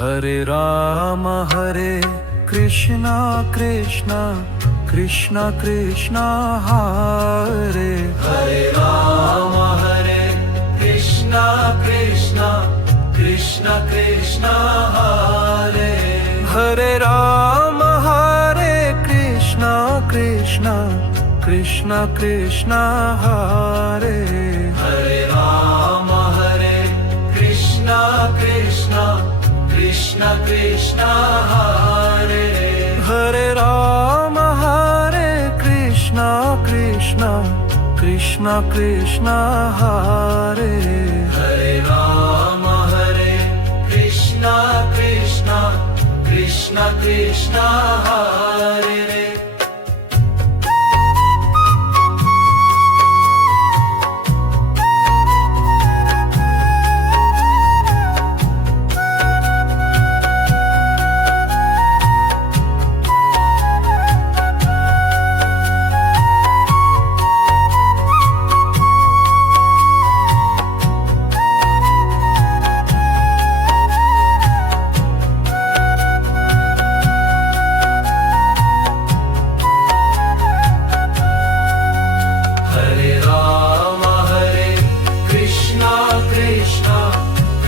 Hare Ram Krishna Krishna Krishna Krishna Hare Hare Ram Krishna Krishna Krishna Krishna Hare Hare Ram Krishna Krishna Krishna Krishna Hare Hare Ram Krishna Krishna Krishna Krishna Hare Hare Ram Krishna Krishna Krishna Krishna Hare Hare Ram Krishna Krishna Krishna Krishna Hare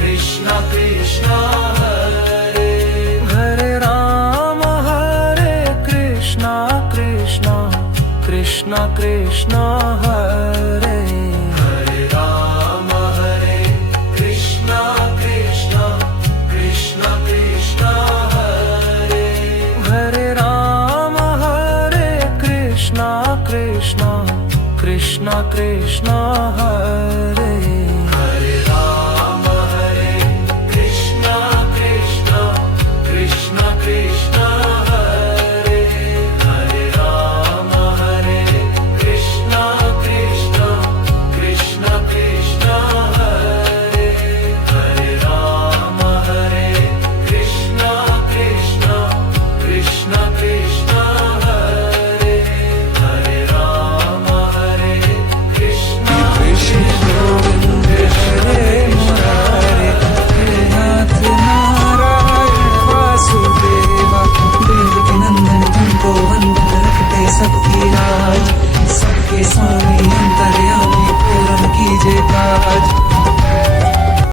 Krishna Krishna Hare Hare Ram Krishna Krishna Krishna Krishna